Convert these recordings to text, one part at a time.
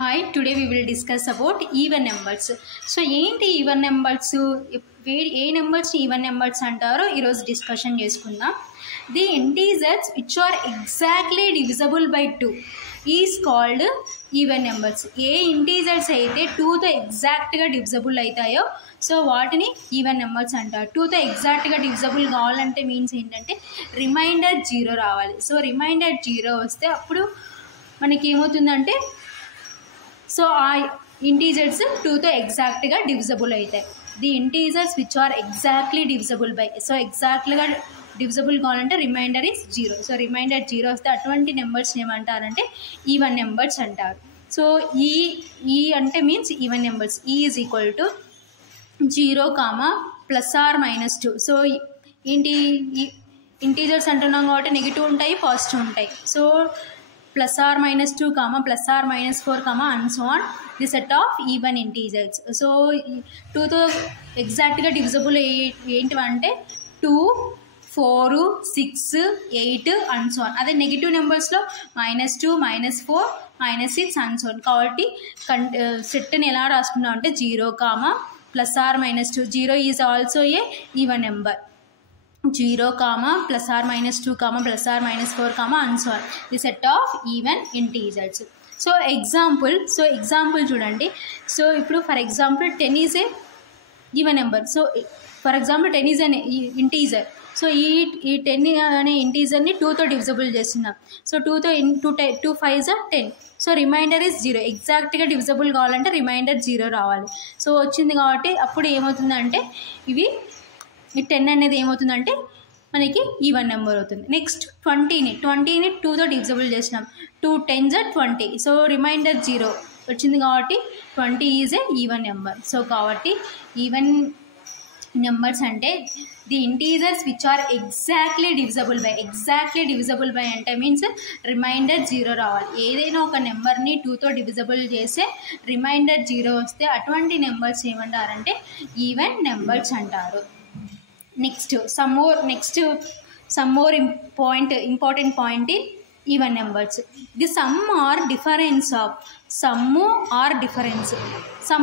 Hi, today we will discuss about even numbers. So, ఏంటి even numbers ఏ numbers even numbers అంటారో ఈరోజు discussion చేసుకుందాం. The integers which are exactly divisible by 2 is called even numbers. ఏ integers అయితే 2తో ఎగ్జాక్ట్గా డివిజబుల్ అవుతాయో సో వాటిని ఈవెన్ నెంబర్స్ అంటారు. 2తో ఎగ్జాక్ట్గా డివిజబుల్ కావాలంటే మీన్స్ ఏంటంటే రిమైండర్ 0 రావాలి. సో రిమైండర్ 0 వస్తే అప్పుడు మనకి ఏమవుతుందంటే సో ఆ ఇంటీజర్స్ 2తో ఎగ్జాక్ట్గా డివిజబుల్ అవుతాయి. The integers which are exactly divisible by, so ఎగ్జాక్ట్గా డివిజబుల్ కావాలంటే రిమైండర్ ఈజ్ 0. సో రిమైండర్ 0 వస్తే అటువంటి నెంబర్స్ ఏమంటారంటే ఈవెన్ నెంబర్స్ అంటారు. సో ఈ అంటే మీన్స్ ఈవెన్ నెంబర్స్. ఈ ఈజ్ ఈక్వల్ టు 0, ±2. సో ఏంటి ఇంటీజర్స్ అంటున్నాం కాబట్టి నెగిటివ్ ఉంటాయి, పాజిటివ్ ఉంటాయి. So +or-2, +or-4, and so on, the set of even integers. So 2తో ఎగ్జాక్ట్గా డివిజబుల్ ఏంటివంటే 2, 4, 6, 8 and so on. అదే నెగిటివ్ నెంబర్స్లో -2, -4, -6 and so on. కాబట్టి సెట్ని ఎలా రాసుకున్నాం అంటే 0, +or-2. 0 is also a even number. 0, +or-2, +or-4, and so on, the set of even integers. So example చూడండి. So ఇప్పుడు for example 10 is a even number. So for example 10 is అనే integer. So ఈ 10 అనే ఇంటీజర్ని 2తో divisible చేస్తున్నాం. So 2తో 2 5s 10. So reminder is 0. ఎగ్జాక్ట్గా divisible కావాలంటే రిమైండర్ 0 రావాలి. సో వచ్చింది కాబట్టి అప్పుడు ఏమవుతుందంటే ఈ 10 అనేది ఏమవుతుందంటే మనకి ఈవెన్ నెంబర్ అవుతుంది. నెక్స్ట్ 20ని 2తో డివిజబుల్ చేసినాం. 2 10s 20. సో రిమైండర్ 0 వచ్చింది కాబట్టి 20 is a even number. So కాబట్టి ఈవెన్ నెంబర్స్ అంటే the integers which are exactly divisible by అంటే మీన్స్ రిమైండర్ 0 రావాలి. ఏదైనా ఒక నెంబర్ని 2తో డివిజబుల్ చేస్తే రిమైండర్ 0 వస్తే అటువంటి నెంబర్స్ ఏమంటారంటే ఈవెన్ నెంబర్స్ అంటారు. Next some more important point in even numbers. The sum or difference of sum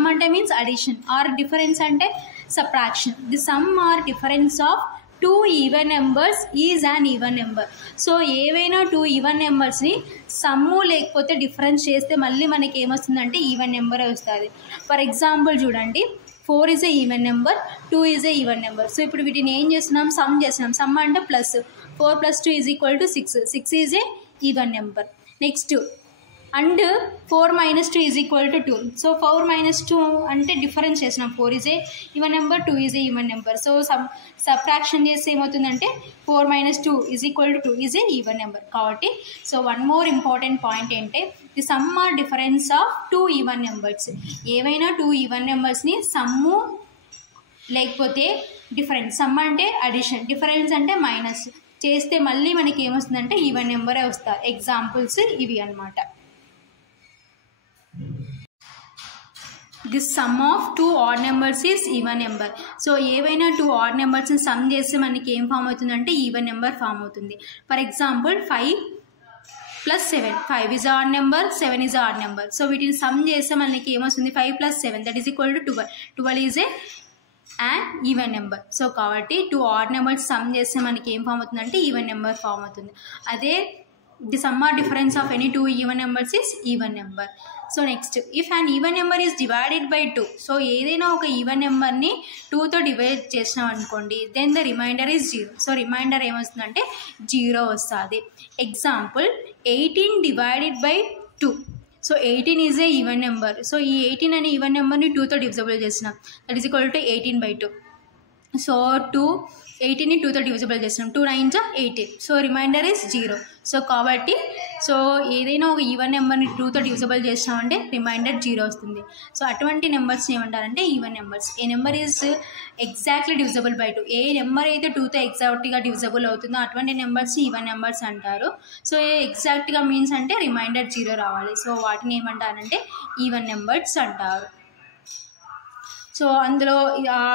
అంటే మీన్స్ అడిషన్, ఆర్ డిఫరెన్స్ అంటే subtraction. The sum or difference of 2 even numbers is an even number. So ఏవైనా 2 even నెంబర్స్ని sum లేకపోతే difference చేస్తే మళ్ళీ మనకి ఏమొస్తుందంటే even నెంబరే వస్తుంది. ఫర్ ఎగ్జాంపుల్ చూడండి, 4 is a even number, 2 is a even number. So ఇప్పుడు వీటిని ఏం చేస్తున్నాం, సమ్ చేస్తున్నాం. సమ్ అంటే plus 4 + 2 is equal to 6. 6 is a even number. Next and 4 - 2 is equal to 2. So 4 - 2 అంటే డిఫరెన్స్ చేసినాం. 4 is a even number, 2 is a even number. So subtraction చేస్తే ఏమవుతుందంటే 4 - 2 is equal to 2 is a even number. కాబట్టి so one more important point ఏంటంటే the sum or difference of 2 even numbers. ఏవైనా 2 even నెంబర్స్ని sum లేకపోతే difference. Sum అంటే addition, difference అంటే minus చేస్తే మళ్ళీ మనకి ఏమొస్తుందంటే ఈవెన్ నెంబరే వస్తారు. ఎగ్జాంపుల్స్ ఇవి అన్నమాట. This some of 2 odd numbers is even number. So ఏవైనా 2 ఆడ్ నెంబర్స్ని సమ్ చేస్తే మనకి ఏం ఫామ్ అవుతుందంటే ఈవెన్ నెంబర్ ఫామ్ అవుతుంది. For example 5 + 7. 5 is odd number, 7 is odd number. So వీటిని సమ్ చేస్తే మనకి ఏమొస్తుంది 5 + 7 that is equal to 12. 12 is a and even number. So కాబట్టి 2 ఆడ్ నెంబర్స్ సమ్ చేస్తే మనకి ఏం ఫామ్ అవుతుందంటే ఈవెన్ నెంబర్ ఫామ్ అవుతుంది. అదే the sum or difference of any 2 even numbers is even number. So next if an even number is divided by 2. So ఏదైనా ఒక even నెంబర్ని 2తో డివైడ్ చేసినాం అనుకోండి, then the remainder is 0. So remainder ఏమొస్తుందంటే 0 వస్తుంది. Example 18 divided by 2. So 18 is a even number. So ఈ 18 అనే ఈవెన్ నెంబర్ని 2తో డివిజబుల్ చేసినాం, that is equal to 18/2. So 18ని 2తో డివిజబుల్ చేసినాం, 2 9s 18. So reminder is 0. So కాబట్టి సో ఏదైనా ఒక ఈవెన్ నెంబర్ని 2తో డివిజబుల్ చేసినామంటే రిమైండర్ 0 వస్తుంది. సో అటువంటి నెంబర్స్ ఏమంటారంటే even numbers. A number is exactly divisible by 2. ఏ నెంబర్ అయితే 2తో ఎగ్జాక్ట్గా డివిజబుల్ అవుతుందో అటువంటి నెంబర్స్ ఈవెన్ నెంబర్స్ అంటారు. సో ఎగ్జాక్ట్గా మీన్స్ అంటే రిమైండర్ 0 రావాలి. సో వాటిని ఏమంటారంటే ఈవెన్ నెంబర్స్ అంటారు. సో అందులో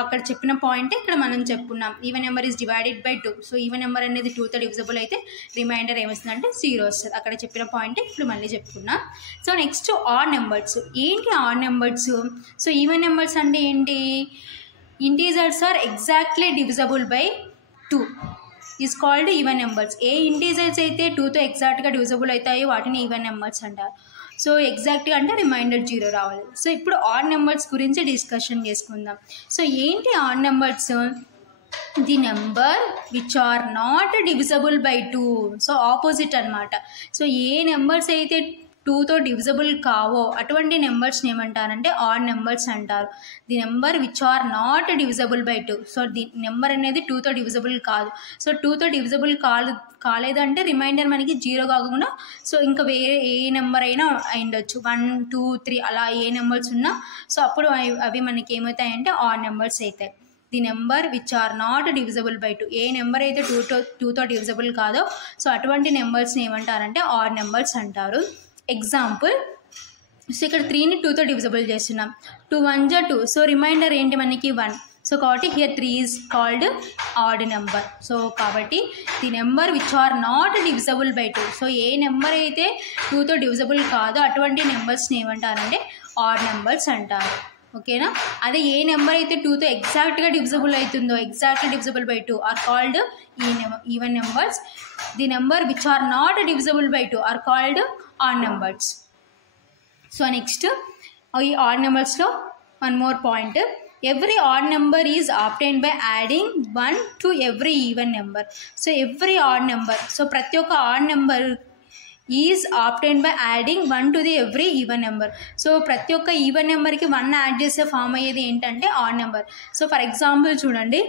అక్కడ చెప్పిన పాయింట్ ఇక్కడ మనం చెప్పుకున్నాం. Even number is divided by 2. So even number అనేది 2తో డివిజిబుల్ అయితే రిమైండర్ ఏమొస్తుందంటే 0 వస్తుంది. అక్కడ చెప్పిన పాయింట్ ఇప్పుడు మళ్ళీ చెప్పుకున్నాం. So next odd numbers. ఏంటి odd numbers? So even numbers అంటే ఏంటి? Integers are exactly divisible by 2 is called even numbers. ఏ ఇంటీజర్స్ అయితే 2తో ఎగ్జాక్ట్గా డివిజబుల్ అవుతాయో వాటిని ఈవెన్ నెంబర్స్ అంటారు. సో ఎగ్జాక్ట్గా అంటే రిమైండర్ 0 రావాలి. సో ఇప్పుడు ఆడ్ నెంబర్స్ గురించి డిస్కషన్ చేసుకుందాం. సో ఏంటి odd numbers? The number which are not divisible by 2. So opposite అనమాట. సో ఏ నెంబర్స్ అయితే 2తో డివిజబుల్ కావో అటువంటి నెంబర్స్ని ఏమంటారంటే ఆడ్ నెంబర్స్ అంటారు. The number which are not divisible by 2. So the number అనేది 2తో డివిజబుల్ కాదు. సో 2తో డివిజబుల్ కాలేదంటే రిమైండర్ మనకి 0 కాకుండా సో ఇంకా వేరే ఏ నెంబర్ అయినా అయిండొచ్చు. 1, 2, 3 అలా ఏ నెంబర్స్ ఉన్నా సో అప్పుడు అవి మనకి ఏమవుతాయంటే ఆడ్ నెంబర్స్ అవుతాయి. The number which are not divisible by 2. ఏ నెంబర్ అయితే 2తో డివిజబుల్ కాదో సో అటువంటి నెంబర్స్ని ఏమంటారంటే ఆడ్ నెంబర్స్ అంటారు. ఎగ్జాంపుల్, సో ఇక్కడ 3ని 2తో డివిజబుల్ చేస్తున్నాం. 2 1 2. సో రిమైండర్ ఏంటి మనకి 1. సో కాబట్టి here 3 is called odd number. So కాబట్టి the number which are not divisible by 2. So ఏ నెంబర్ అయితే 2తో డివిజబుల్ కాదో అటువంటి నెంబర్స్ని ఏమంటారంటే ఆడ్ నెంబర్స్ అంటారు. ఓకేనా? అదే ఏ నెంబర్ అయితే 2తో ఎగ్జాక్ట్గా డివిజబుల్ అవుతుందో exactly divisible by 2 are called even numbers. The number which are not divisible by 2 are called odd numbers. So next ఈ ఆడ్ నెంబర్స్లో one more point. Every odd number is obtained by adding 1 to every even number. So every odd number, so ప్రతి ఒక్క odd number is obtained by adding 1 to the every even number. So ప్రతి ఒక్క even నెంబర్కి 1 add చేస్తే form అయ్యేది ఏంటంటే add number. So for example చూడండి.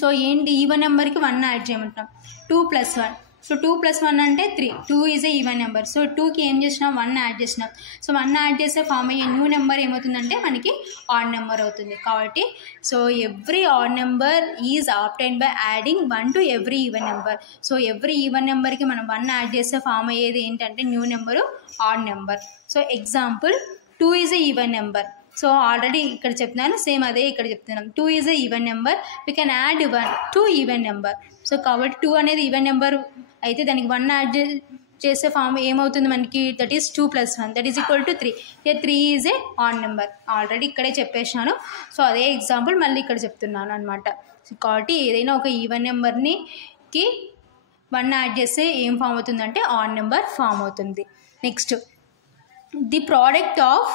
So ఏంటి? ఈవెన్ నెంబర్కి 1 యాడ్ చేయమంటున్నాం. 2 + 1. సో 2 + 1 అంటే 3. 2 is a even number. So 2కి ఏం చేసినాం? 1 యాడ్ చేసినాం. సో 1 యాడ్ చేస్తే ఫామ్ అయ్యే న్యూ నెంబర్ ఏమవుతుందంటే మనకి ఆడ్ నెంబర్ అవుతుంది. కాబట్టి so every odd number is obtained by adding 1 to every even number. So every even నెంబర్కి మనం 1 యాడ్ చేస్తే ఫామ్ అయ్యేది ఏంటంటే new number odd number. So example, 2 is a even number. So already ఇక్కడ చెప్తున్నాను, same అదే ఇక్కడ చెప్తున్నాం. 2 is a even number. We can add 1 to even number. So కాబట్టి 2 అనేది ఈవెన్ నెంబర్ అయితే దానికి 1 యాడ్ చేసే ఫామ్ ఏమవుతుంది మనకి? That is 2 + 1 that is equal to 3. Year 3 is a odd number. Already ఇక్కడే చెప్పేసాను. సో అదే ఎగ్జాంపుల్ మళ్ళీ ఇక్కడ చెప్తున్నాను అనమాట. సో కాబట్టి ఏదైనా ఒక ఈవెన్ నెంబర్కి 1 యాడ్ చేస్తే ఏం ఫామ్ అవుతుందంటే ఆడ్ నెంబర్ ఫామ్ అవుతుంది. Next, the product of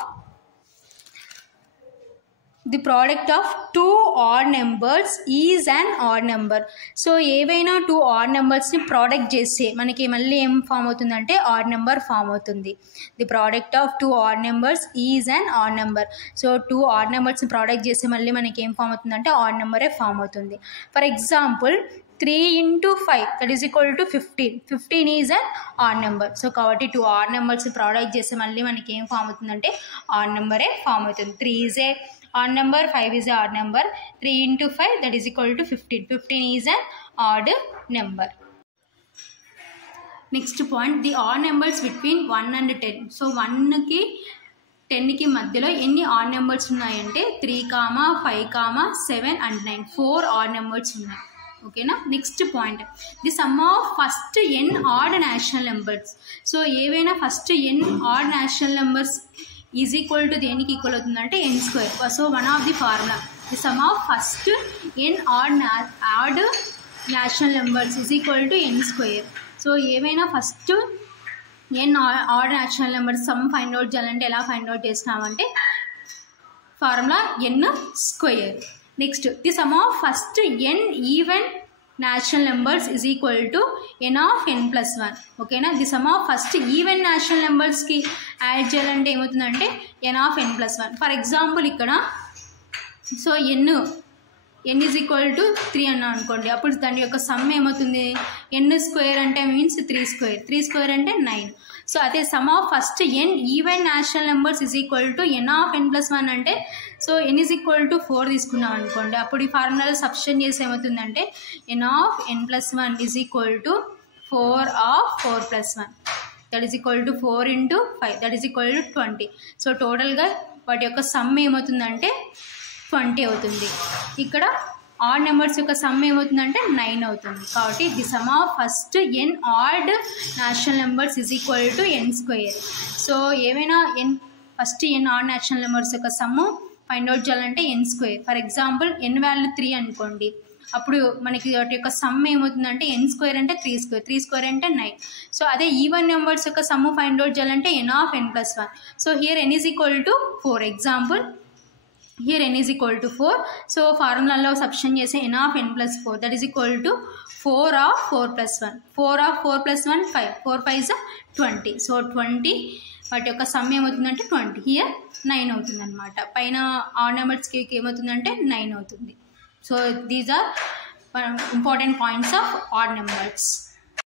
2 odd numbers is an odd number. So ఏవైనా 2 ఆడ్ నెంబర్స్ని ప్రోడక్ట్ చేస్తే మనకి మళ్ళీ ఏం ఫామ్ అవుతుందంటే ఆడ్ నెంబర్ ఫామ్ అవుతుంది. The product of 2 odd numbers is an odd number. So 2 odd నెంబర్స్ని ప్రోడక్ట్ చేస్తే మళ్ళీ మనకి ఏం ఫామ్ అవుతుందంటే ఆడ్ నెంబరే ఫామ్ అవుతుంది. For example, 3 × 5 that is equal to 15. 15 is an odd number. So కాబట్టి 2 ఆడ్ నెంబర్స్ ప్రోడక్ట్ చేస్తే మళ్ళీ మనకి ఏం ఫామ్ అవుతుందంటే ఆడ్ నెంబరే ఫామ్ అవుతుంది. 3 is a odd number, 5 is an odd number. 3 × 5 that is equal to 15. 15 is an odd number. Next point, the odd numbers between 1 and 10. So 1కి 10కి మధ్యలో ఎన్ని ఆడ్ నెంబర్స్ ఉన్నాయంటే 3, 5, 7 and 9. 4 ఆడ్ నెంబర్స్ ఉన్నాయి. ఓకేనా? Next point, the sum of first n odd national numbers. So ఏవైనా first n odd national numbers is equal to దేనికి equal అవుతుందంటే n². So one of the formula, the sum of first n odd national numbers is equal to n². So ఏవైనా first n odd national numbers sum find out చేయాలంటే ఎలా find out చేస్తామంటే formula n². Next, the sum of first n even national numbers is equal to n of n + 1. ఓకేనా? The sum of first even national నెంబర్స్కి add చేయాలంటే ఏమవుతుందంటే n of n + 1. For example ఇక్కడ so n is equal to 3 అన్నా అనుకోండి. అప్పుడు దాని యొక్క సమ్ ఏమవుతుంది? n² అంటే మీన్స్ 3². 3² అంటే 9. సో అదే some of first n even national numbers is equal to n of n + 1 అంటే so n is equal to 4 తీసుకున్నాం అనుకోండి. అప్పుడు ఈ ఫార్ములాలో సబ్స్టిట్యూట్ చేసి ఏమవుతుందంటే n of n + 1 is equal to 4 of 4 + 1 that is equal to 4 × 5 that is equal to 20. So టోటల్గా వాటి యొక్క సమ్ ఏమవుతుందంటే 20 అవుతుంది. ఇక్కడ ఆడ్ నెంబర్స్ యొక్క సమ్ ఏమవుతుందంటే 9 అవుతుంది. కాబట్టి the sum of first n odd natural numbers is equal to n square. So ఏమైనా first n odd natural numbers యొక్క సమ్ ఫైండ్ అవుట్ చేయాలంటే n square. For example n value 3 అనుకోండి, అప్పుడు మనకి వాటి యొక్క సమ్ ఏమవుతుందంటే ఎన్ స్క్వేర్ అంటే 3 స్క్వేర్, 3 స్క్వేర్ అంటే 9. సో అదే ఈవెన్ నెంబర్స్ యొక్క సమ్ ఫైండ్ అవుట్ చేయాలంటే n of n plus 1. So here n is equal to 4. Example here n is equal to 4. So ఫార్ములాలో సబ్స్టిట్యూషన్ చేసే n of n plus 4 that is equal to 4 of 4 plus 1. 4 of 4 plus 1 5. 4 5 is 20. So 20 వాటి యొక్క some ఏమవుతుందంటే 20. Here 9 అవుతుంది అనమాట. పైన add నెంబర్స్కి ఏమవుతుందంటే 9 అవుతుంది. So these are important points of odd numbers.